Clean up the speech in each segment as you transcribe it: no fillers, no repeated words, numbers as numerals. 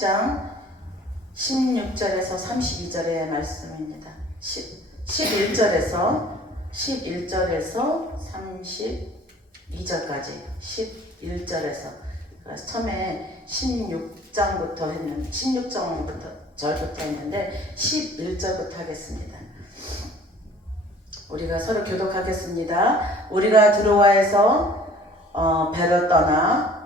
장 16절에서 32절의 말씀입니다. 11절에서 32절까지 11절에서 처음에 16장부터 했는데 16절부터 했는데 11절부터 하겠습니다. 우리가 서로 교독하겠습니다. 우리가 드로아에서 배로 떠나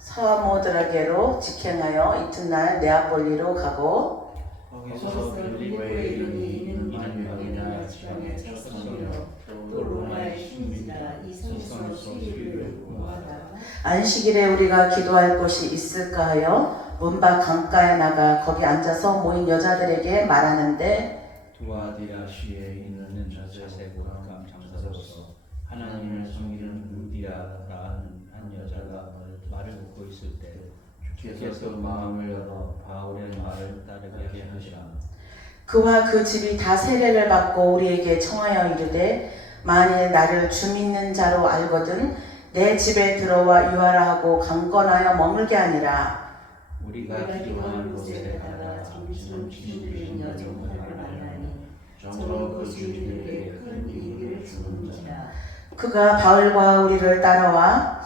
사모드라게로 직행하여 이튿날 네아폴리로 가고 거기서 빌립보에 이르니 이는 만병이나 지방의 첫선이요 또 로마의 신지라 이 성서 수리를 공부하다. 안식일에 우리가 기도할 곳이 있을까 하여 문밖 강가에 나가 거기 앉아서 모인 여자들에게 말하는데 두아디라시에 있는 저세고랑 장사로서 하나님을 섬기는 루디아라는 한 여자가 말을 듣고 있을 때 주께서 마음을 열어 바울의 말을 따르게 하시라. 그와 그 집이 다 세례를 받고 우리에게 청하여 이르되 만일 나를 주 믿는 자로 알거든 내 집에 들어와 유하라 하고 강권하여 머물게 하니라. 우리가 기도하는 곳에 가다 잠시는 주님의 여종을 만나니 정으로 그 주님에게 큰 이익을 주는지라. 그가 바울과 우리를 따라와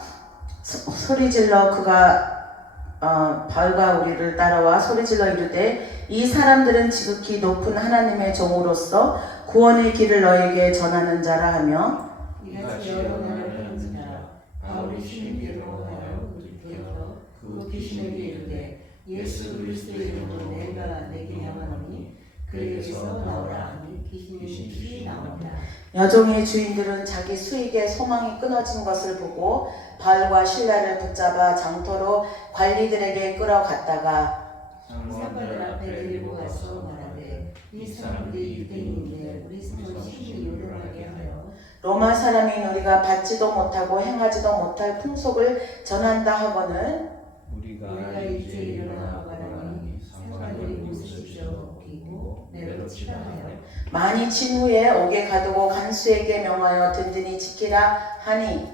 소리질러 이르되 이 사람들은 지극히 높은 하나님의 종으로서 구원의 길을 너에게 전하는 자라 하며 이같이 여러 날을 편지라. 바울이 신비로 하여 들켜 그 귀신에게 이르되 예수 그리스도의 이름으로 내가 내게 명하노니 그에게서 나오라 하니 귀신이 나온다. 여종의 주인들은 자기 수익에 소망이 끊어진 것을 보고 바울과 실라를 붙잡아 장터로 관리들에게 끌어갔다가 상관들 앞에 데리고 가서 말하되 이 사람들이 유대인인데 우리 손 신이 요동하게 하여 로마 사람인 우리가 받지도 못하고 행하지도 못할 풍속을 전한다 하거늘 우리가 이제 일어나 가라니 상관들이 웃으시어 웃기고 내놓지라 하여 많이 친 후에 옥에 가두고 간수에게 명하여 든든히 지키라 하니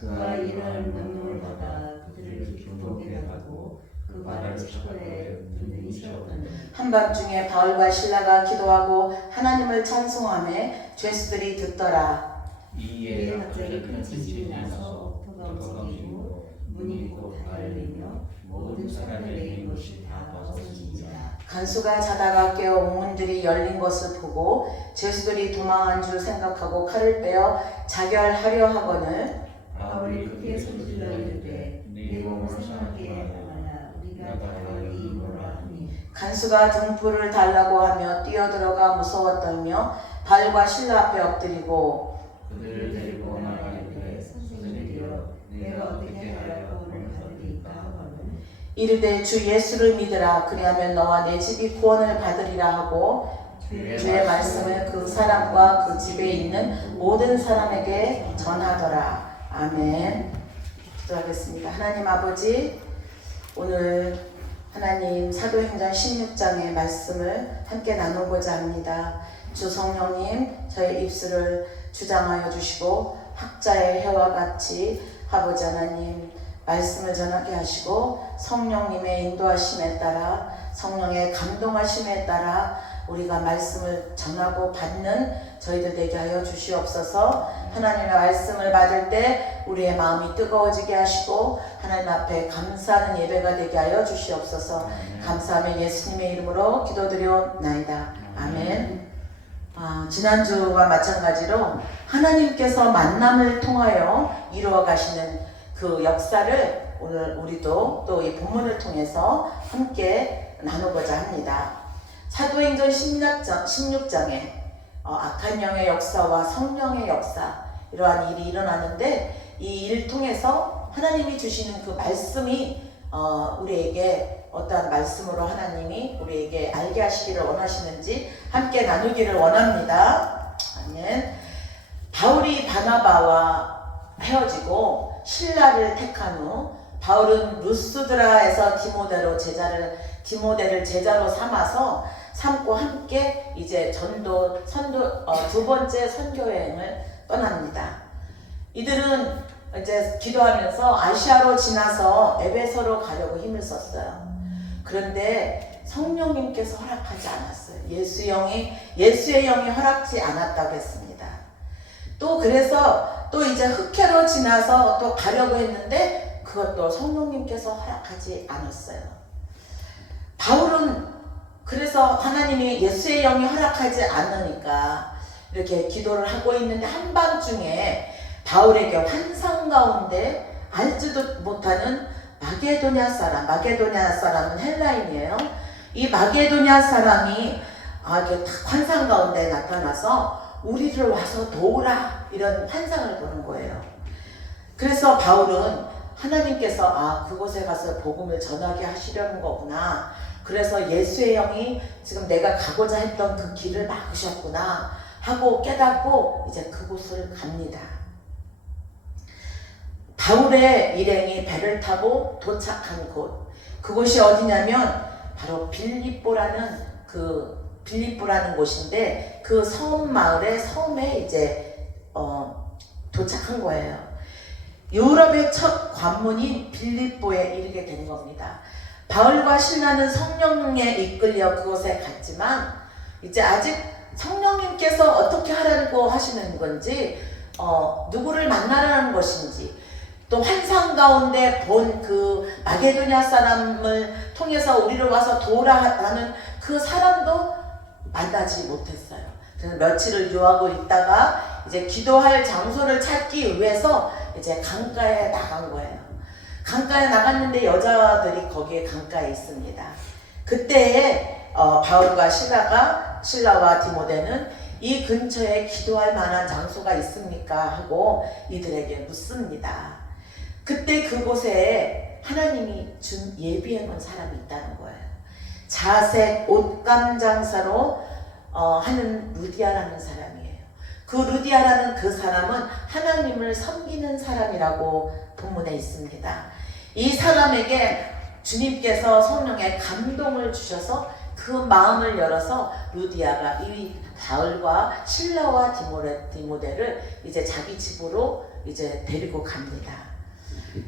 그가 이런 명령을 받아 그들을 기쁘게 하고 그 말을 처벌해 든든히 지었더니 한밤중에 바울과 실라가 기도하고 하나님을 찬송하며 죄수들이 듣더라. 이에 갑자기 큰 지진이 나서 옥토가 움직이고 문이 곧 열리며 모든 사람의 매인 것이 다 벗어지니라. 간수가 자다가 깨어 옥문들이 열린 것을 보고 죄수들이 도망한 줄 생각하고 칼을 빼어 자결하려 하거늘 바울이 크게 소리질러 이르되 네 몸을 상하게 하라. 우리가 바울이 이노라 하니 간수가 등불을 달라고 하며 뛰어들어가 무서웠다며 바울과 실라 앞에 엎드리고 그들을 데리고 나가 이르되 선생님이여 내가 어떻게 하여 구원을 받으리까 하거늘 이르되 주 예수를 믿으라 그리하면 너와 내 집이 구원을 받으리라 하고 주의 말씀을 그 사람과 그 집에 있는 모든 사람에게 전하더라. 아멘. 기도하겠습니다. 하나님 아버지, 오늘 하나님 사도행전 16장의 말씀을 함께 나누고자 합니다. 주 성령님 저의 입술을 주장하여 주시고 학자의 해와 같이 아버지 하나님 말씀을 전하게 하시고 성령님의 인도하심에 따라 성령의 감동하심에 따라 우리가 말씀을 전하고 받는 저희들 되게 하여 주시옵소서. 하나님의 말씀을 받을 때 우리의 마음이 뜨거워지게 하시고 하나님 앞에 감사하는 예배가 되게 하여 주시옵소서. 감사하며 예수님의 이름으로 기도드리옵나이다. 아멘. 지난주와 마찬가지로 하나님께서 만남을 통하여 이루어 가시는 그 역사를 오늘 우리도 또 이 본문을 통해서 함께 나누고자 합니다. 사도행전 16장에 악한 영의 역사와 성령의 역사 이러한 일이 일어나는데 이 일을 통해서 하나님이 주시는 그 말씀이 우리에게 어떠한 말씀으로 하나님이 우리에게 알게 하시기를 원하시는지 함께 나누기를 원합니다. 아멘. 바울이 바나바와 헤어지고 신라를 택한 후 바울은 루스드라에서 디모데를 제자로 삼고 함께 이제 선도 두 번째 선교 여행을 떠납니다. 이들은 이제 기도하면서 아시아로 지나서 에베소로 가려고 힘을 썼어요. 그런데 성령님께서 허락하지 않았어요. 예수의 영이 허락지 않았다고 했습니다. 또 그래서 또 이제 흑해로 지나서 또 가려고 했는데 그것도 성령님께서 허락하지 않았어요. 바울은 그래서 하나님이 예수의 영이 허락하지 않으니까 이렇게 기도를 하고 있는데 한밤중에 바울에게 환상 가운데 알지도 못하는 마게도냐 사람은 헬라인이에요. 이 마게도냐 사람이 이렇게 환상 가운데 나타나서 우리를 와서 도우라 이런 환상을 보는 거예요. 그래서 바울은 하나님께서 그곳에 가서 복음을 전하게 하시려는 거구나. 그래서 예수의 영이 지금 내가 가고자 했던 그 길을 막으셨구나 하고 깨닫고 이제 그곳을 갑니다. 바울의 일행이 배를 타고 도착한 그곳이 어디냐면 바로 빌립보라는 곳인데 그 섬에 이제 도착한 거예요. 유럽의 첫 관문인 빌립보에 이르게 된 겁니다. 바울과 신라는 성령에 이끌려 그곳에 갔지만 이제 아직 성령님께서 어떻게 하라고 하시는 건지 누구를 만나라는 것인지 또 환상 가운데 본 그 마게도냐 사람을 통해서 우리를 와서 도우라는 그 사람도 만나지 못했어요. 그래서 며칠을 유하고 있다가 이제 기도할 장소를 찾기 위해서 이제 강가에 나간 거예요. 강가에 나갔는데 여자들이 거기에 강가에 있습니다. 그때에 바울과 신라와 디모데는 이 근처에 기도할 만한 장소가 있습니까? 하고 이들에게 묻습니다. 그때 그곳에 하나님이 예비해 놓은 사람이 있다는 거예요. 자색 옷감 장사로 하는 루디아라는 사람이에요. 그 루디아라는 그 사람은 하나님을 섬기는 사람이라고 본문에 있습니다. 이 사람에게 주님께서 성령의 감동을 주셔서 그 마음을 열어서 루디아가 이 바울과 신라와 디모데를 이제 자기 집으로 이제 데리고 갑니다.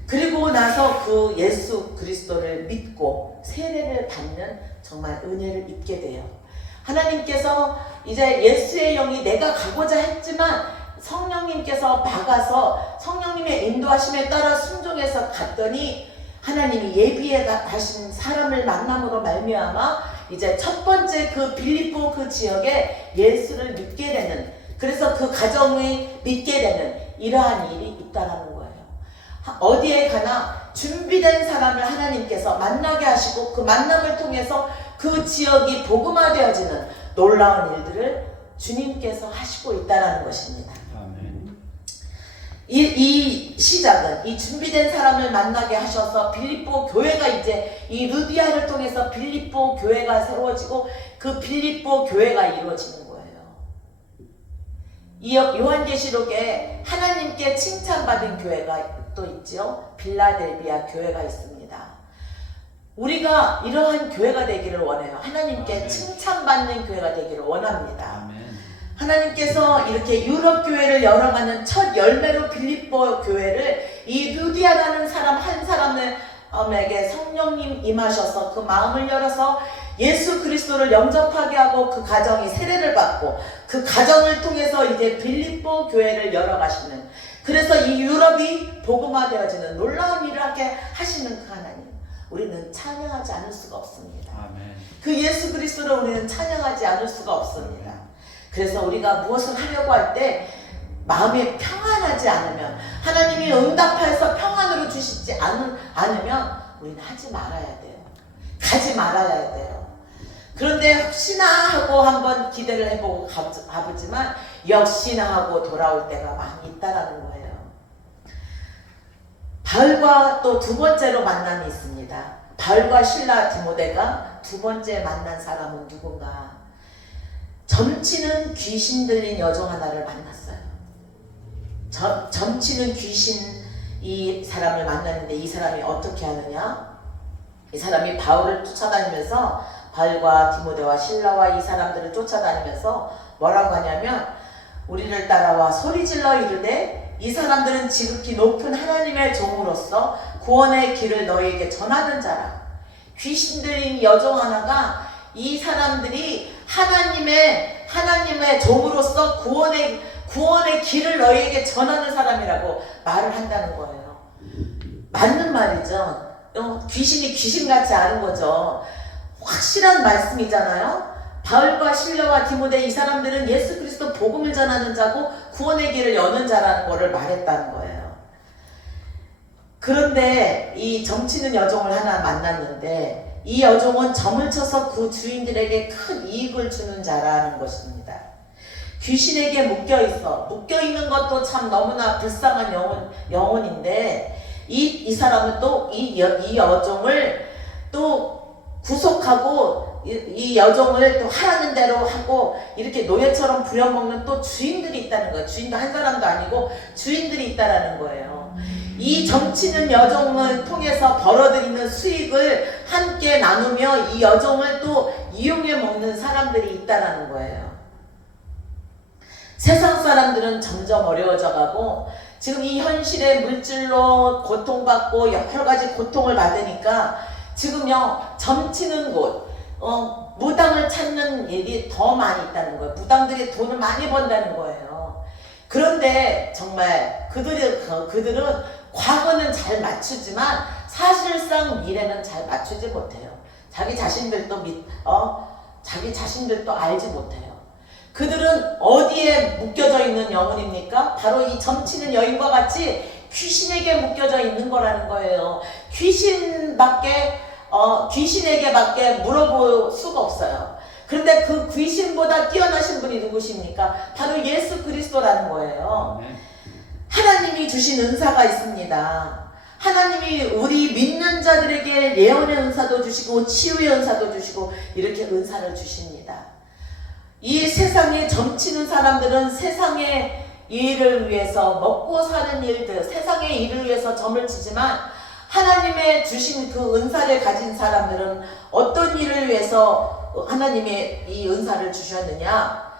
그리고 나서 그 예수 그리스도를 믿고 세례를 받는 정말 은혜를 입게 돼요. 하나님께서 이제 예수의 영이 내가 가고자 했지만 성령님께서 막아서 성령님의 인도하심에 따라 순종해서 갔더니 하나님이 예비해 가신 사람을 만남으로 말미암아 이제 첫 번째 그 빌립보 그 지역에 예수를 믿게 되는, 그래서 그 가정이 믿게 되는 이러한 일이 있다라는 거예요. 어디에 가나 준비된 사람을 하나님께서 만나게 하시고 그 만남을 통해서 그 지역이 복음화되어지는 놀라운 일들을 주님께서 하시고 있다는 것입니다. 아멘. 이 시작은 이 준비된 사람을 만나게 하셔서 빌립보 교회가 이제 이 루디아를 통해서 빌립보 교회가 세워지고 그 빌립보 교회가 이루어지는 거예요. 이 요한계시록에 하나님께 칭찬받은 교회가 또 있죠. 빌라델비아 교회가 있습니다. 우리가 이러한 교회가 되기를 원해요. 하나님께 칭찬받는 교회가 되기를 원합니다. 하나님께서 이렇게 유럽 교회를 열어가는 첫 열매로 빌립보 교회를 이 루디아라는 사람 한 사람에게 성령님 임하셔서 그 마음을 열어서 예수 그리스도를 영접하게 하고 그 가정이 세례를 받고 그 가정을 통해서 이제 빌립보 교회를 열어가시는, 그래서 이 유럽이 복음화되어지는 놀라운 일을 하게 하시는 그 하나님, 우리는 찬양하지 않을 수가 없습니다. 아멘. 그 예수 그리스도를 우리는 찬양하지 않을 수가 없습니다. 그래서 우리가 무엇을 하려고 할 때 마음이 평안하지 않으면, 하나님이 응답해서 평안으로 주시지 않으면 우리는 하지 말아야 돼요. 가지 말아야 돼요. 그런데 혹시나 하고 한번 기대를 해보고 가보지만 역시나 하고 돌아올 때가 많이 있다라는 거예요. 바울과 또 두 번째로 만남이 있습니다. 바울과 신라 디모데가 두 번째 만난 사람은 누군가? 점치는 귀신 들린 여종 하나를 만났어요. 점치는 귀신 이 사람을 만났는데 이 사람이 어떻게 하느냐? 이 사람이 바울을 쫓아다니면서, 바울과 디모데와 신라와 이 사람들을 쫓아다니면서 뭐라고 하냐면, 우리를 따라와 소리질러 이르되 이 사람들은 지극히 높은 하나님의 종으로서 구원의 길을 너희에게 전하는 자라. 귀신 들린 여종 하나가 이 사람들이 하나님의 종으로서 구원의 길을 너희에게 전하는 사람이라고 말을 한다는 거예요. 맞는 말이죠. 귀신이 귀신같이 아는 거죠. 확실한 말씀이잖아요. 바울과 실라와 디모데 이 사람들은 예수 그리스도 복음을 전하는 자고 구원의 길을 여는 자라는 것을 말했다는 거예요. 그런데 이 점치는 여종을 하나 만났는데 이 여종은 점을 쳐서 그 주인들에게 큰 이익을 주는 자라는 것입니다. 귀신에게 묶여있는 것도 참 너무나 불쌍한 영혼인데 이 사람은 또 이 여종을 또 구속하고 이 여종을 또 하라는 대로 하고 이렇게 노예처럼 부려먹는 또 주인들이 있다는 거예요. 주인도 한 사람도 아니고 주인들이 있다라는 거예요. 이 점치는 여종을 통해서 벌어들이는 수익을 함께 나누며 이 여종을 또 이용해 먹는 사람들이 있다라는 거예요. 세상 사람들은 점점 어려워져 가고 지금 이 현실의 물질로 고통받고 여러 가지 고통을 받으니까 지금요 점치는 곳 무당을 찾는 일이 더 많이 있다는 거예요. 무당들이 돈을 많이 번다는 거예요. 그런데 정말 그들은 과거는 잘 맞추지만 사실상 미래는 잘 맞추지 못해요. 자기 자신들도 알지 못해요. 그들은 어디에 묶여져 있는 영혼입니까? 바로 이 점치는 여인과 같이 귀신에게 묶여져 있는 거라는 거예요. 귀신에게밖에 물어볼 수가 없어요. 그런데 그 귀신보다 뛰어나신 분이 누구십니까? 바로 예수 그리스도라는 거예요. 하나님이 주신 은사가 있습니다. 하나님이 우리 믿는 자들에게 예언의 은사도 주시고 치유의 은사도 주시고 이렇게 은사를 주십니다. 이 세상에 점치는 사람들은 세상의 일을 위해서 먹고 사는 일들, 세상의 일을 위해서 점을 치지만 하나님의 주신 그 은사를 가진 사람들은 어떤 일을 위해서 하나님의 이 은사를 주셨느냐?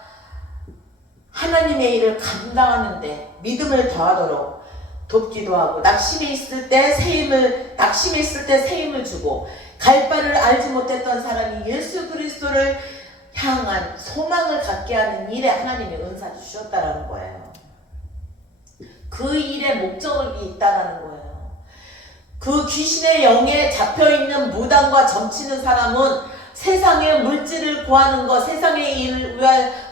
하나님의 일을 감당하는데 믿음을 더하도록 돕기도 하고 낙심해 있을 때 새 힘을 주고 갈 바를 알지 못했던 사람이 예수 그리스도를 향한 소망을 갖게 하는 일에 하나님이 은사 주셨다라는 거예요. 그 일에 목적이 있다라는 거예요. 그 귀신의 영에 잡혀있는 무당과 점치는 사람은 세상의 물질을 구하는 것, 세상의 일을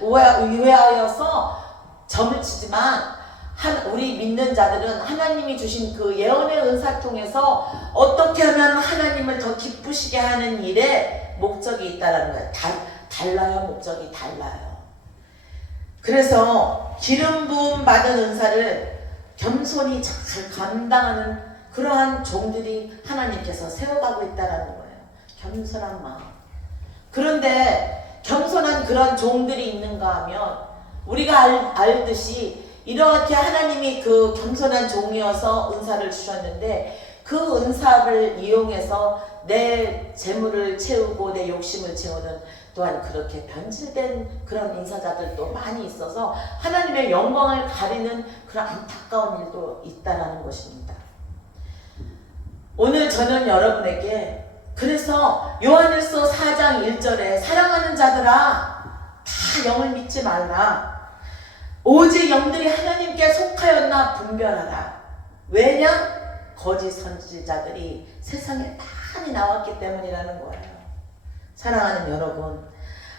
위하여서 점을 치지만 우리 믿는 자들은 하나님이 주신 그 예언의 은사 통해서 어떻게 하면 하나님을 더 기쁘시게 하는 일에 목적이 있다는 거예요. 달라요. 목적이 달라요. 그래서 기름 부음 받은 은사를 겸손히 잘 감당하는 그러한 종들이 하나님께서 세워가고 있다는 거예요. 겸손한 마음. 그런데 겸손한 그런 종들이 있는가 하면 우리가 알듯이 이렇게 하나님이 그 겸손한 종이어서 은사를 주셨는데 그 은사를 이용해서 내 재물을 채우고 내 욕심을 채우는 또한 그렇게 변질된 그런 인사자들도 많이 있어서 하나님의 영광을 가리는 그런 안타까운 일도 있다라는 것입니다. 오늘 저는 여러분에게 그래서 요한일서 4장 1절에 사랑하는 자들아 다 영을 믿지 말라. 오직 영들이 하나님께 속하였나 분별하라. 왜냐? 거짓 선지자들이 세상에 많이 나왔기 때문이라는 거예요. 사랑하는 여러분,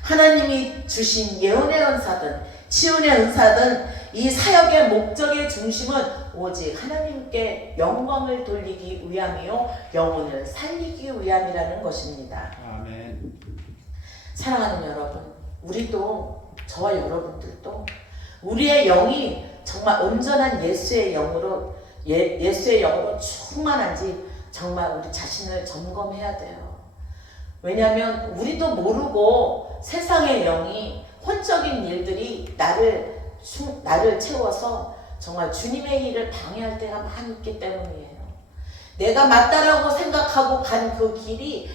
하나님이 주신 예언의 은사든 치유의 은사든 이 사역의 목적의 중심은 오직 하나님께 영광을 돌리기 위함이요 영혼을 살리기 위함이라는 것입니다. 아멘. 사랑하는 여러분, 우리도 저와 여러분들도 우리의 영이 정말 온전한 예수의 영으로 충만한지 정말 우리 자신을 점검해야 돼요. 왜냐하면 우리도 모르고 세상의 영이 혼적인 일들이 나를 채워서 정말 주님의 일을 방해할 때가 많이 있기 때문이에요. 내가 맞다라고 생각하고 간 그 길이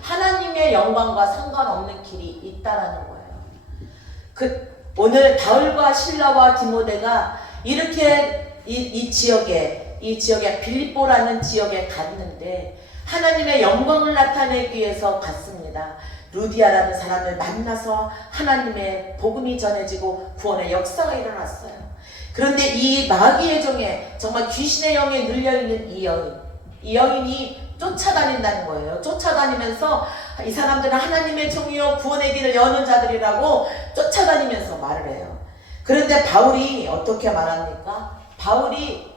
하나님의 영광과 상관없는 길이 있다라는 거예요. 오늘 바울과 실라와 디모데가 이렇게 이 지역에 이 지역에 빌립보라는 지역에 갔는데 하나님의 영광을 나타내기 위해서 갔습니다. 루디아라는 사람을 만나서 하나님의 복음이 전해지고 구원의 역사가 일어났어요. 그런데 이 마귀의 종에 정말 귀신의 영에 눌려있는 이 여인이 쫓아다닌다는 거예요. 쫓아다니면서 이 사람들은 하나님의 종이요 구원의 길을 여는 자들이라고 쫓아다니면서 말을 해요. 그런데 바울이 어떻게 말합니까? 바울이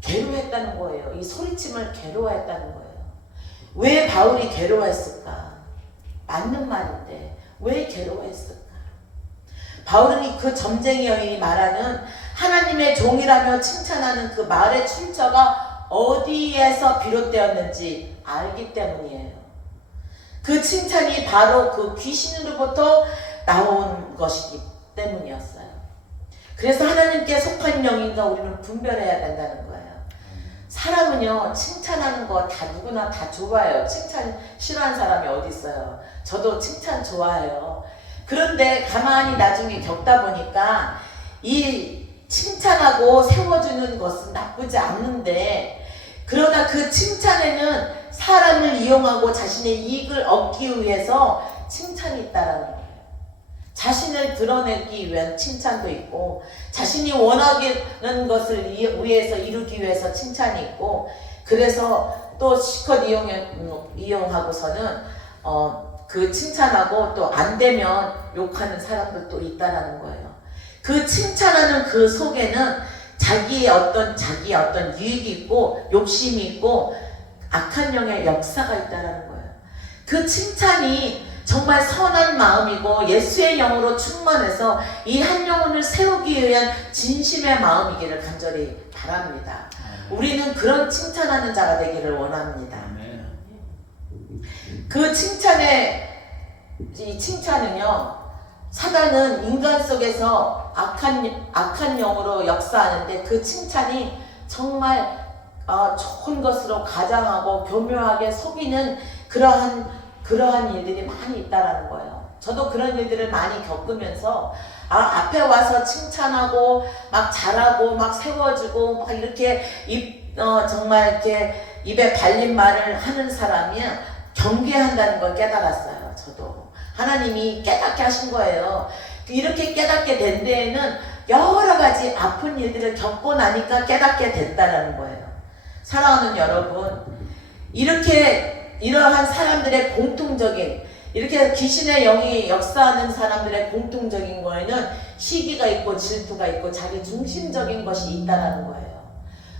괴로워했다는 거예요. 이 소리침을 괴로워했다는 거예요. 왜 바울이 괴로워했을까? 맞는 말인데 왜 괴로워했을까? 바울은 그 점쟁이 여인이 말하는 하나님의 종이라며 칭찬하는 그 말의 출처가 어디에서 비롯되었는지 알기 때문이에요. 그 칭찬이 바로 그 귀신으로부터 나온 것이기 때문이었어요. 그래서 하나님께 속한 영인가 우리는 분별해야 된다는 거예요. 사람은요 칭찬하는 거 다 누구나 다 좋아해요. 칭찬 싫어하는 사람이 어디 있어요. 저도 칭찬 좋아해요. 그런데 가만히 나중에 겪다 보니까 이 칭찬하고 세워주는 것은 나쁘지 않는데, 그러나 그 칭찬에는 사람을 이용하고 자신의 이익을 얻기 위해서 칭찬이 있다라는 거예요. 자신을 드러내기 위한 칭찬도 있고, 자신이 원하는 것을 위해서 이루기 위해서 칭찬이 있고, 그래서 또 실컷 이용하고서는 그 칭찬하고 또 안 되면 욕하는 사람들도 있다라는 거예요. 그 칭찬하는 그 속에는 자기의 어떤 유익이 있고 욕심이 있고 악한 영의 역사가 있다라는 거예요. 그 칭찬이 정말 선한 마음이고 예수의 영으로 충만해서 이 한 영혼을 세우기 위한 진심의 마음이기를 간절히 바랍니다. 우리는 그런 칭찬하는 자가 되기를 원합니다. 그 이 칭찬은요, 사단은 인간 속에서 악한 영으로 역사하는데 그 칭찬이 정말 좋은 것으로 가장하고 교묘하게 속이는 그러한 일들이 많이 있다라는 거예요. 저도 그런 일들을 많이 겪으면서 앞에 와서 칭찬하고 막 잘하고 막 세워주고 막 이렇게 정말 이렇게 입에 발린 말을 하는 사람이 경계한다는 걸 깨달았어요. 저도 하나님이 깨닫게 하신 거예요. 이렇게 깨닫게 된 데에는 여러 가지 아픈 일들을 겪고 나니까 깨닫게 됐다는 거예요. 사랑하는 여러분, 이러한 사람들의 공통적인, 이렇게 귀신의 영이 역사하는 사람들의 공통적인 거에는 시기가 있고 질투가 있고 자기 중심적인 것이 있다는 거예요.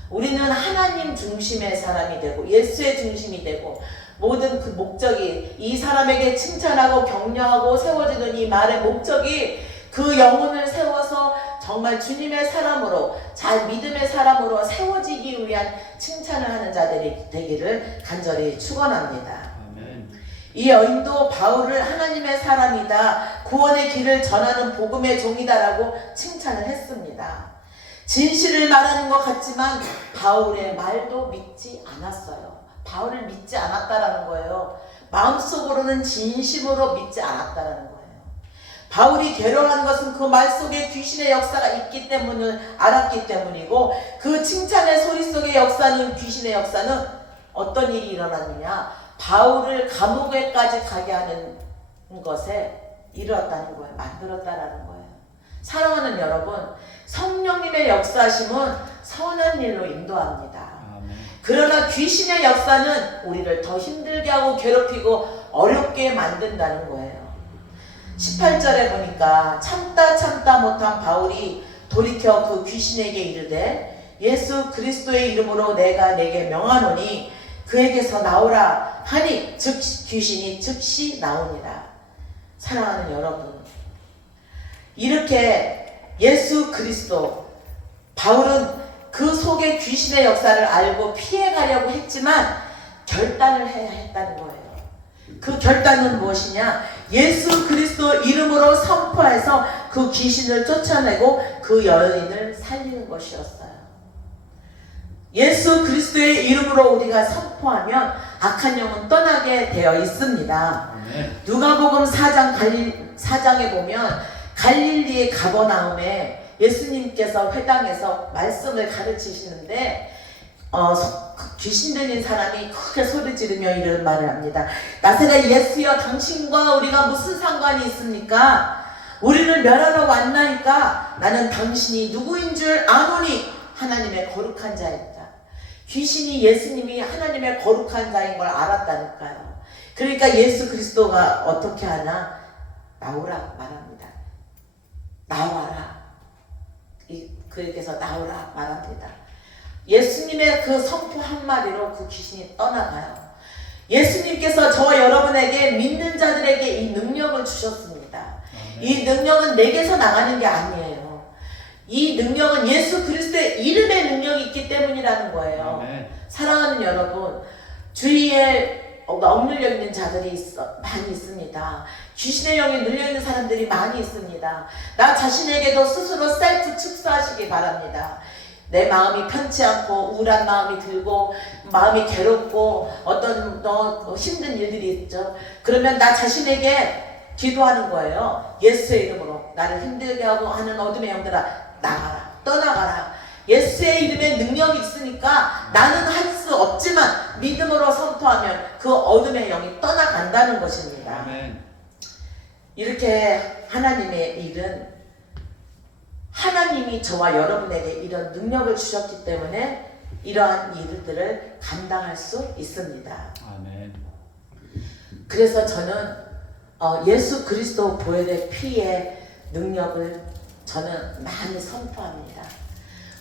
우리는 하나님 중심의 사람이 되고 예수의 중심이 되고 모든 그 목적이, 이 사람에게 칭찬하고 격려하고 세워지는 이 말의 목적이 그 영혼을 세워서 정말 주님의 사람으로, 잘 믿음의 사람으로 세워지기 위한 칭찬을 하는 자들이 되기를 간절히 축원합니다. 이 여인도 바울을 하나님의 사람이다, 구원의 길을 전하는 복음의 종이다라고 칭찬을 했습니다. 진실을 말하는 것 같지만 바울의 말도 믿지 않았어요. 바울을 믿지 않았다라는 거예요. 마음속으로는 진심으로 믿지 않았다라는 거예요. 바울이 괴로워하는 것은 그 말 속에 귀신의 역사가 있기 때문을 알았기 때문이고, 그 칭찬의 소리 속의 역사는, 귀신의 역사는 어떤 일이 일어났느냐, 바울을 감옥에까지 가게 하는 것에 이르렀다는 거예요. 만들었다라는 거예요. 사랑하는 여러분, 성령님의 역사심은 선한 일로 인도합니다. 그러나 귀신의 역사는 우리를 더 힘들게 하고 괴롭히고 어렵게 만든다는 거예요. 18절에 보니까 참다 못한 바울이 돌이켜 그 귀신에게 이르되 예수 그리스도의 이름으로 내가 내게 명하노니 그에게서 나오라 하니 귀신이 즉시 나오니라. 사랑하는 여러분, 이렇게 예수 그리스도, 바울은 그 속에 귀신의 역사를 알고 피해가려고 했지만 결단을 해야 했다는 거예요. 그 결단은 무엇이냐? 예수 그리스도 이름으로 선포해서 그 귀신을 쫓아내고 그 여인을 살리는 것이었어요. 예수 그리스도의 이름으로 우리가 선포하면 악한 영은 떠나게 되어 있습니다. 누가복음 4장에 보면 갈릴리의 가버나움에 예수님께서 회당에서 말씀을 가르치시는데 귀신 들린 사람이 크게 소리 지르며 이런 말을 합니다. 나사렛 예수여, 당신과 우리가 무슨 상관이 있습니까? 우리를 멸하러 왔나이까? 나는 당신이 누구인 줄 아노니 하나님의 거룩한 자입니다. 귀신이 예수님이 하나님의 거룩한 자인 걸 알았다니까요. 그러니까 예수 그리스도가 어떻게 하나? 나오라 말합니다. 나와라. 그에게서 나오라 말합니다. 예수님의 그 선포 한마디로 그 귀신이 떠나가요. 예수님께서 저와 여러분에게 믿는 자들에게 이 능력을 주셨습니다. 이 능력은 내게서 나가는 게 아니에요. 이 능력은 예수 그리스도의 이름의 능력이 있기 때문이라는 거예요. 사랑하는 여러분, 주위에 억눌려 있는 자들이 많이 있습니다. 귀신의 영에 눌려있는 사람들이 많이 있습니다. 나 자신에게도 스스로 셀프 축소하시기 바랍니다. 내 마음이 편치 않고 우울한 마음이 들고 마음이 괴롭고 어떤 힘든 일들이 있죠. 그러면 나 자신에게 기도하는 거예요. 예수의 이름으로 나를 힘들게 하고 하는 어둠의 영들아, 나가라, 떠나가라. 예수의 이름에 능력이 있으니까 나는 할 수 없지만 믿음으로 선포하면 그 어둠의 영이 떠나간다는 것입니다. 아멘. 이렇게 하나님의 일은 하나님이 저와 여러분에게 이런 능력을 주셨기 때문에 이러한 일들을 감당할 수 있습니다. 아멘. 그래서 저는 예수 그리스도 보혈의 피의 능력을 저는 많이 선포합니다.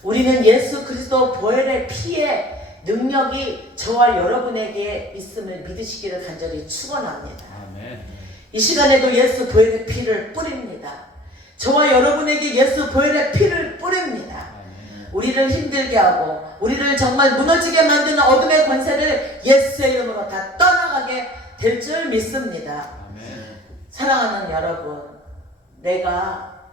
우리는 예수 그리스도 보혈의 피의 능력이 저와 여러분에게 있음을 믿으시기를 간절히 축원합니다. 아멘. 이 시간에도 예수 보혈의 피를 뿌립니다. 저와 여러분에게 예수 보혈의 피를 뿌립니다. 우리를 힘들게 하고 우리를 정말 무너지게 만드는 어둠의 권세를 예수의 이름으로 다 떠나가게 될 줄 믿습니다. 아멘. 사랑하는 여러분, 내가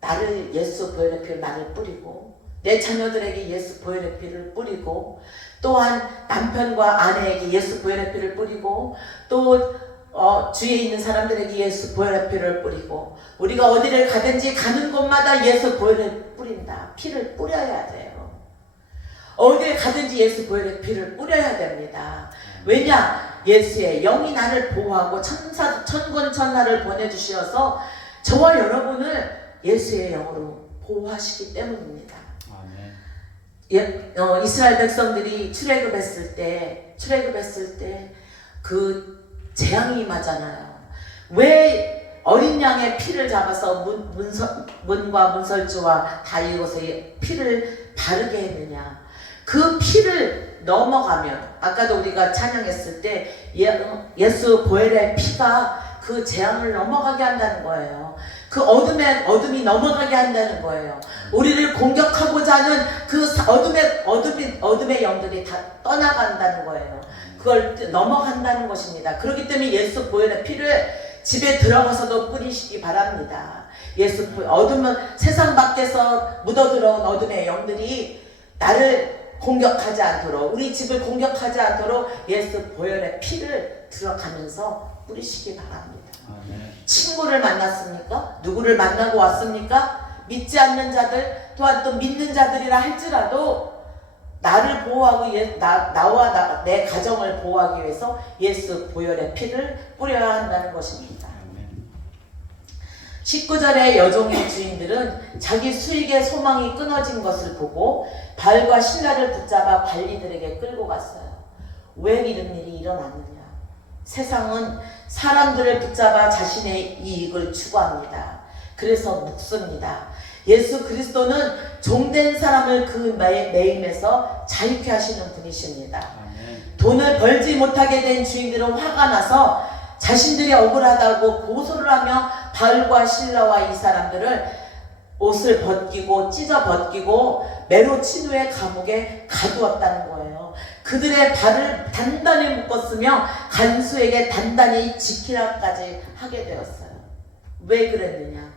나를 예수 보혈의 피를 나를 뿌리고 내 자녀들에게 예수 보혈의 피를 뿌리고 또한 남편과 아내에게 예수 보혈의 피를 뿌리고 또 주위에 있는 사람들에게 예수 보혈의 피를 뿌리고 우리가 어디를 가든지 가는 곳마다 예수 보혈을 뿌린다. 피를 뿌려야 돼요. 어디를 가든지 예수 보혈의 피를 뿌려야 됩니다. 왜냐? 예수의 영이 나를 보호하고 천군 천사를 보내주셔서 저와 여러분을 예수의 영으로 보호하시기 때문입니다. 이스라엘 백성들이 출애굽했을 때 그 재앙이 임하잖아요. 왜 어린 양의 피를 잡아서 문과 문설주와 다 이곳에 피를 바르게 했느냐? 그 피를 넘어가면 아까도 우리가 찬양했을 때 예수 보혈의 피가 그 재앙을 넘어가게 한다는 거예요. 그 어둠이 넘어가게 한다는 거예요. 우리를 공격하고자 하는 그 어둠의 영들이 다 떠나간다는 거예요. 그걸 넘어간다는 것입니다. 그렇기 때문에 예수 보혈의 피를 집에 들어가서도 뿌리시기 바랍니다. 어둠은 세상 밖에서 묻어들어온 어둠의 영들이 나를 공격하지 않도록, 우리 집을 공격하지 않도록 예수 보혈의 피를 들어가면서 뿌리시기 바랍니다. 아멘. 친구를 친구를 만났습니까? 누구를 만나고 왔습니까? 믿지 않는 자들, 또한 또 믿는 자들이라 할지라도 나를 보호하고 나와 내 가정을 보호하기 위해서 예수 보혈의 피를 뿌려야 한다는 것입니다. 19절의 여종의 주인들은 자기 수익의 소망이 끊어진 것을 보고 발과 신라를 붙잡아 관리들에게 끌고 갔어요. 왜 이런 일이 일어났느냐? 세상은 사람들을 붙잡아 자신의 이익을 추구합니다. 그래서 묵습니다. 예수 그리스도는 종된 사람을 그 매임에서 자유케 하시는 분이십니다. 돈을 벌지 못하게 된 주인들은 화가 나서 자신들이 억울하다고 고소를 하며 바울과 실라와 이 사람들을 옷을 벗기고 찢어 벗기고 매로 친 후에 감옥에 가두었다는 거예요. 그들의 발을 단단히 묶었으며 간수에게 단단히 지키라까지 하게 되었어요. 왜 그랬느냐?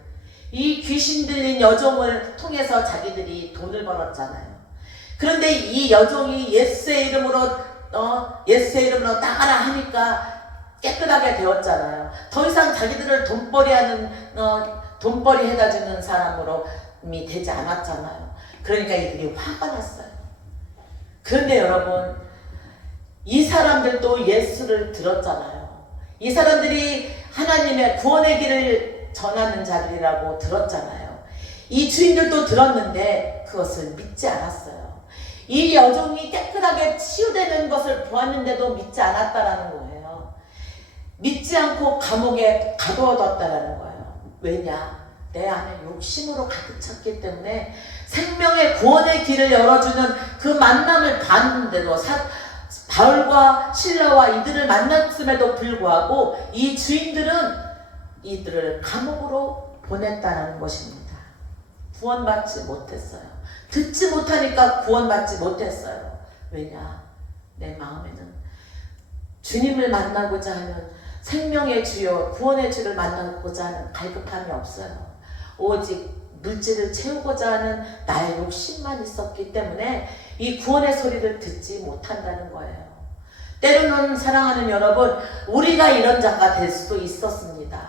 이 귀신 들린 여종을 통해서 자기들이 돈을 벌었잖아요. 그런데 이 여종이 예수의 이름으로 나가라 하니까 깨끗하게 되었잖아요. 더 이상 자기들을 돈벌이 해다 주는 사람으로 사람이 되지 않았잖아요. 그러니까 이들이 화가 났어요. 그런데 여러분, 이 사람들도 예수를 들었잖아요. 이 사람들이 하나님의 구원의 길을 전하는 자들이라고 들었잖아요. 이 주인들도 들었는데 그것을 믿지 않았어요. 이 여종이 깨끗하게 치유되는 것을 보았는데도 믿지 않았다라는 거예요. 믿지 않고 감옥에 가두어뒀다라는 거예요. 왜냐? 내 안에 욕심으로 가득 찼기 때문에 생명의 구원의 길을 열어주는 그 만남을 봤는데도 바울과 실라와 이들을 만났음에도 불구하고 이 주인들은 이들을 감옥으로 보냈다는 것입니다. 구원받지 못했어요. 듣지 못하니까 구원받지 못했어요. 왜냐? 내 마음에는 주님을 만나고자 하는, 생명의 주요 구원의 주를 만나고자 하는 갈급함이 없어요. 오직 물질을 채우고자 하는 나의 욕심만 있었기 때문에 이 구원의 소리를 듣지 못한다는 거예요. 때로는 사랑하는 여러분, 우리가 이런 자가 될 수도 있었습니다.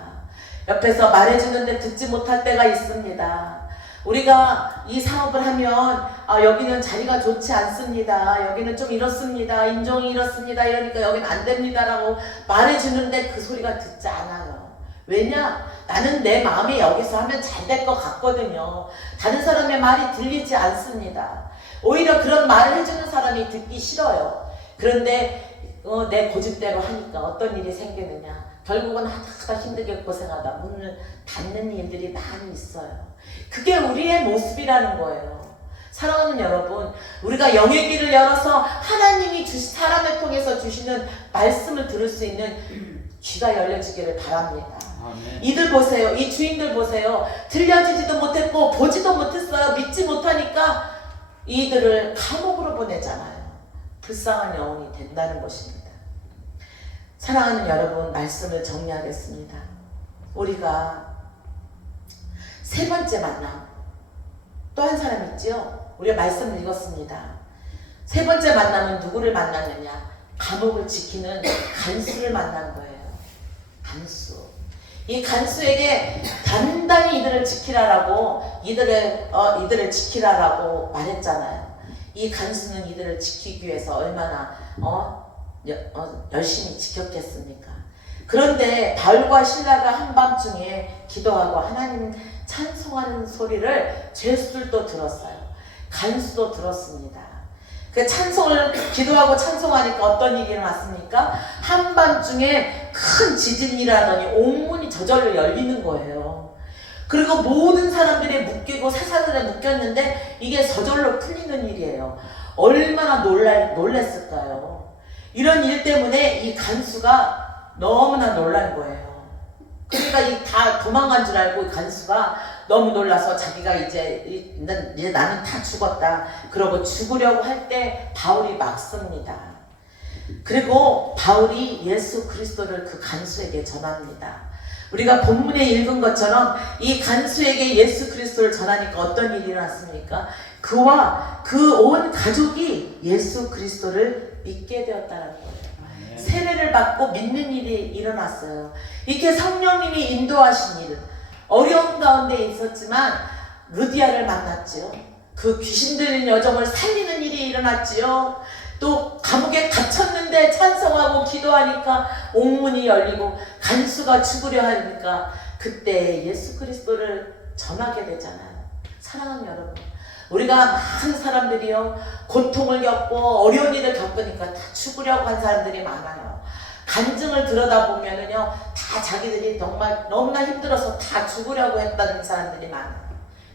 옆에서 말해주는데 듣지 못할 때가 있습니다. 우리가 이 사업을 하면 여기는 자리가 좋지 않습니다. 여기는 좀 이렇습니다. 인종이 이렇습니다. 이러니까 여기는 안 됩니다라고 말해주는데 그 소리가 듣지 않아요. 왜냐? 나는 내 마음이 여기서 하면 잘 될 것 같거든요. 다른 사람의 말이 들리지 않습니다. 오히려 그런 말을 해주는 사람이 듣기 싫어요. 그런데 내 고집대로 하니까 어떤 일이 생기느냐? 결국은 하다 힘들게 고생하다 문을 닫는 일들이 많이 있어요. 그게 우리의 모습이라는 거예요. 사랑하는 여러분, 우리가 영의 길을 열어서 하나님이 사람을 통해서 주시는 말씀을 들을 수 있는 귀가 열려지기를 바랍니다. 아멘. 이들 보세요. 이 주인들 보세요. 들려주지도 못했고 보지도 못했어요. 믿지 못하니까 이들을 감옥으로 보내잖아요. 불쌍한 영혼이 된다는 것입니다. 사랑하는 여러분, 말씀을 정리하겠습니다. 우리가 세 번째 만남, 또 한 사람 있지요? 우리가 말씀을 읽었습니다. 세 번째 만남은 누구를 만났느냐? 감옥을 지키는 간수를 만난 거예요. 간수. 이 간수에게 단단히 이들을 지키라라고 이들을 지키라라고 말했잖아요. 이 간수는 이들을 지키기 위해서 얼마나 열심히 지켰겠습니까? 그런데 바울과 실라가 한밤중에 기도하고 하나님 찬송하는 소리를 죄수들도 들었어요. 간수도 들었습니다. 그 찬송을 기도하고 찬송하니까 어떤 일이 일어났습니까? 한밤중에 큰 지진이 일어나더니 옥문이 저절로 열리는 거예요. 그리고 모든 사람들이 묶이고 사사들에 묶였는데 이게 저절로 풀리는 일이에요. 얼마나 놀랬을까요? 이런 일 때문에 이 간수가 너무나 놀란 거예요. 그러니까 다 도망간 줄 알고 간수가 너무 놀라서 자기가 이제 나는 다 죽었다. 그러고 죽으려고 할 때 바울이 막습니다. 그리고 바울이 예수 그리스도를 그 간수에게 전합니다. 우리가 본문에 읽은 것처럼 이 간수에게 예수 그리스도를 전하니까 어떤 일이 일어났습니까? 그와 그 온 가족이 예수 그리스도를 믿게 되었다는 거예요. 세례를 받고 믿는 일이 일어났어요. 이렇게 성령님이 인도하신 일, 어려운 가운데 있었지만 루디아를 만났지요. 그 귀신 들린 여종을 살리는 일이 일어났지요. 또 감옥에 갇혔는데 찬송하고 기도하니까 옥문이 열리고 간수가 죽으려 하니까 그때 예수 그리스도를 전하게 되잖아요. 사랑하는 여러분, 우리가 많은 사람들이요, 고통을 겪고 어려운 일을 겪으니까 다 죽으려고 한 사람들이 많아요. 간증을 들여다보면은요, 다 자기들이 정말 너무나 힘들어서 다 죽으려고 했다는 사람들이 많아요.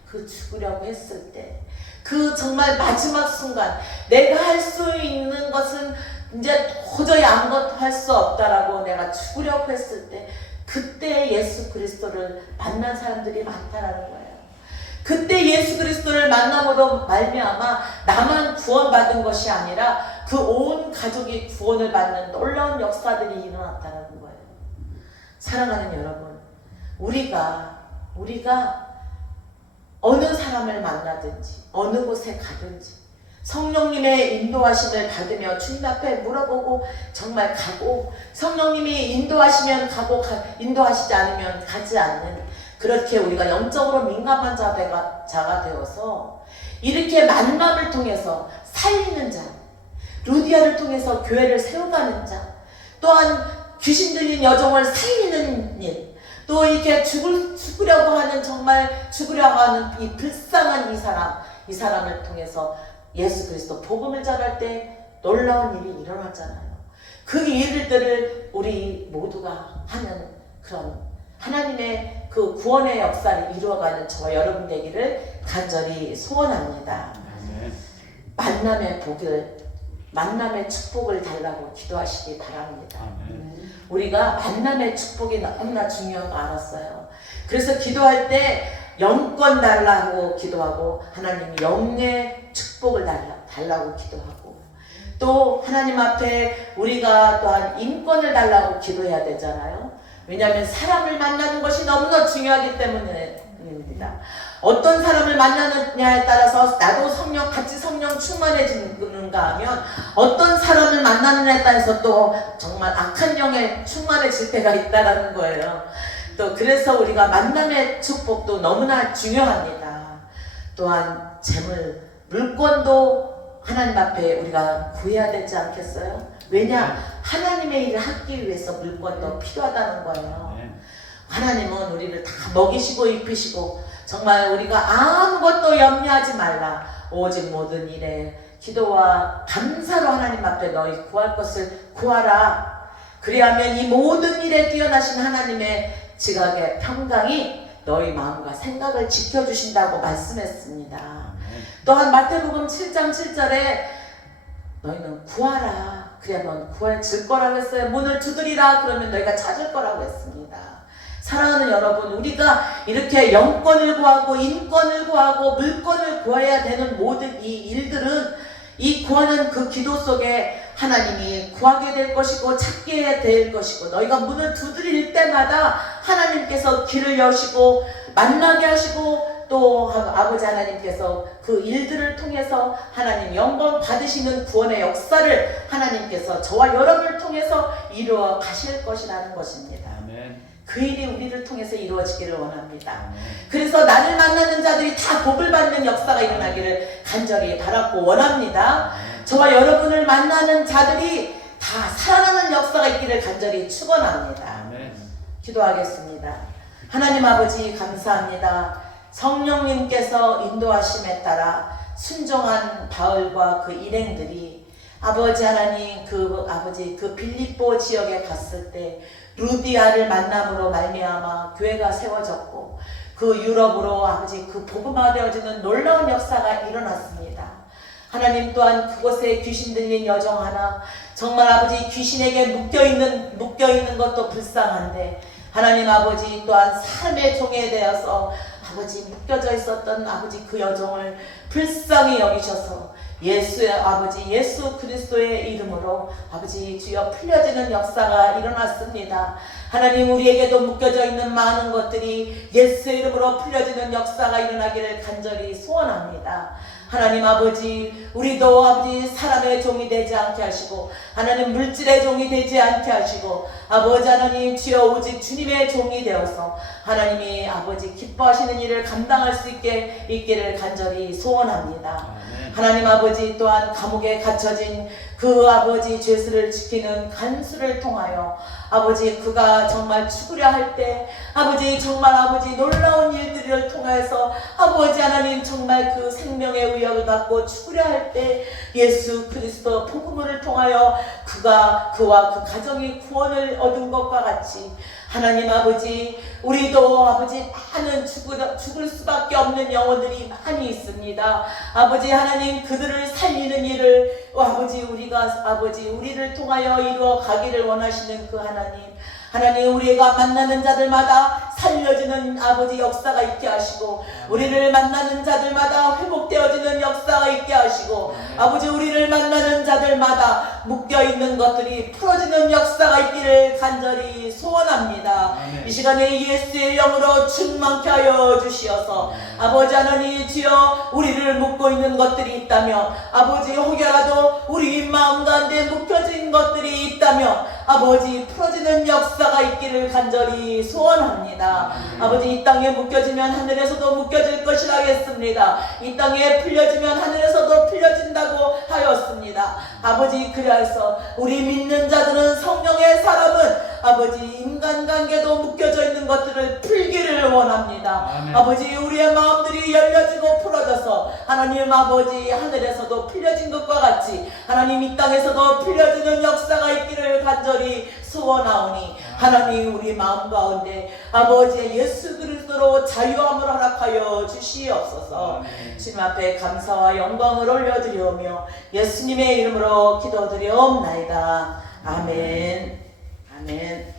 그 죽으려고 했을 때, 그 정말 마지막 순간, 내가 할 수 있는 것은 이제 도저히 아무것도 할 수 없다라고 내가 죽으려고 했을 때, 그때 예수 그리스도를 만난 사람들이 많다라는 거예요. 그때 예수 그리스도를 만남으로 말미암아 나만 구원받은 것이 아니라 그 온 가족이 구원을 받는 놀라운 역사들이 일어났다는 거예요. 사랑하는 여러분, 우리가 어느 사람을 만나든지 어느 곳에 가든지 성령님의 인도하심을 받으며 주님 앞에 물어보고 정말 가고, 성령님이 인도하시면 가고 인도하시지 않으면 가지 않는 그렇게 우리가 영적으로 민감한 자가 되어서 이렇게 만남을 통해서 살리는 자, 루디아를 통해서 교회를 세워가는 자, 또한 귀신 들린 여종을 살리는 일, 또 이렇게 죽으려고 하는, 정말 죽으려고 하는 이 불쌍한 이 사람을 통해서 예수 그리스도 복음을 전할 때 놀라운 일이 일어났잖아요. 그 일들을 우리 모두가 하는 그런 하나님의 그 구원의 역사를 이루어가는 저와 여러분 되기를 간절히 소원합니다. 만남의 축복을 달라고 기도하시기 바랍니다. 우리가 만남의 축복이 너무나 중요한 거 알았어요. 그래서 기도할 때 영권 달라고 기도하고, 하나님이 영의 축복을 달라고 기도하고, 또 하나님 앞에 우리가 또한 인권을 달라고 기도해야 되잖아요. 왜냐하면 사람을 만나는 것이 너무나 중요하기 때문입니다. 어떤 사람을 만나느냐에 따라서 나도 같이 성령 충만해지는가 하면, 어떤 사람을 만나느냐에 따라서 또 정말 악한 영에 충만해질 때가 있다라는 거예요. 또 그래서 우리가 만남의 축복도 너무나 중요합니다. 또한 재물, 물권도 하나님 앞에 우리가 구해야 되지 않겠어요? 왜냐? 하나님의 일을 하기 위해서 물권도 필요하다는 거예요. 하나님은 우리를 다 먹이시고 입히시고, 정말 우리가 아무것도 염려하지 말라. 오직 모든 일에 기도와 감사로 하나님 앞에 너희 구할 것을 구하라. 그리하면 이 모든 일에 뛰어나신 하나님의 지각의 평강이 너희 마음과 생각을 지켜주신다고 말씀했습니다. 또한 마태복음 7장 7절에 너희는 구하라. 그러면 구해질 거라고 했어요. 문을 두드리라. 그러면 너희가 찾을 거라고 했습니다. 사랑하는 여러분, 우리가 이렇게 영권을 구하고 인권을 구하고 물권을 구해야 되는 모든 이 일들은, 이 구하는 그 기도 속에 하나님이 구하게 될 것이고 찾게 될 것이고, 너희가 문을 두드릴 때마다 하나님께서 길을 여시고 만나게 하시고, 또 아버지 하나님께서 그 일들을 통해서 하나님 영광 받으시는 구원의 역사를 하나님께서 저와 여러분을 통해서 이루어 가실 것이라는 것입니다. 그 일이 우리를 통해서 이루어지기를 원합니다. 그래서 나를 만나는 자들이 다 복을 받는 역사가 일어나기를 간절히 바랐고 원합니다. 저와 여러분을 만나는 자들이 다 살아나는 역사가 있기를 간절히 축원합니다. 기도하겠습니다. 하나님 아버지 감사합니다. 성령님께서 인도하심에 따라 순종한 바울과 그 일행들이 아버지 하나님 그 빌립보 지역에 갔을 때 루디아를 만남으로 말미암아 교회가 세워졌고, 그 유럽으로 아버지 그 복음화되어지는 놀라운 역사가 일어났습니다. 하나님 또한 그곳에 귀신 들린 여종 하나, 정말 아버지 귀신에게 묶여있는 것도 불쌍한데, 하나님 아버지 또한 삶의 종에 되어서 아버지 묶여져 있었던 아버지 그 여종을 불쌍히 여기셔서 예수 그리스도의 이름으로 아버지 주여 풀려지는 역사가 일어났습니다. 하나님, 우리에게도 묶여져 있는 많은 것들이 예수의 이름으로 풀려지는 역사가 일어나기를 간절히 소원합니다. 하나님 아버지, 우리도 아버지 사람의 종이 되지 않게 하시고, 하나님 물질의 종이 되지 않게 하시고, 아버지 하나님 주여 오직 주님의 종이 되어서 하나님이 아버지 기뻐하시는 일을 감당할 수 있기를 간절히 소원합니다. 하나님 아버지, 또한 감옥에 갇혀진 그 아버지 죄수를 지키는 간수를 통하여 아버지 그가 정말 죽으려 할 때 아버지 정말 아버지 놀라운 일들을 통해서 아버지 하나님 정말 그 생명의 의욕을 갖고 죽으려 할 때 예수 그리스도 복음을 통하여 그와 그 가정이 구원을 얻은 것과 같이 하나님 아버지, 우리도 아버지 많은 죽을 수밖에 없는 영혼들이 많이 있습니다. 아버지 하나님, 그들을 살리는 일을 아버지 우리를 통하여 이루어 가기를 원하시는 그 하나님, 우리가 만나는 자들마다 살려지는 아버지 역사가 있게 하시고, 우리를 만나는 자들마다 회복되어지는 역사가 있게 하시고, 아버지 우리를 만나는 자들마다 묶여있는 것들이 풀어지는 역사가 있기를 간절히 소원합니다. 이 시간에 예수의 영으로 충만케 하여 주시어서 아버지 하나님 주여, 우리를 묶고 있는 것들이 있다면, 아버지 혹여라도 우리 마음 가운데 묶여진 것들이 있다면 아버지 풀어지는 역사가 있기를 간절히 소원합니다. 하였습니다. 아버지 이 땅에 묶여지면 하늘에서도 묶여질 것이라 했습니다. 이 땅에 풀려지면 하늘에서도 풀려진다고 하였습니다. 아버지 그래서 우리 믿는 자들은 성령의 사람은 아버지 인간관계도 묶여져 있는 것들을 풀기를 원합니다. 아멘. 아버지 우리의 마음들이 열려지고 풀어져서 하나님 아버지 하늘에서도 풀려진 것과 같이 하나님 이 땅에서도 풀려지는 역사가 있기를 간절히 소원하오니 하나님 우리 마음 가운데 아버지의 예수 그리스도로 자유함을 허락하여 주시옵소서. 주님 앞에 감사와 영광을 올려드리오며 예수님의 이름으로 기도드리옵나이다. 아멘. 아멘.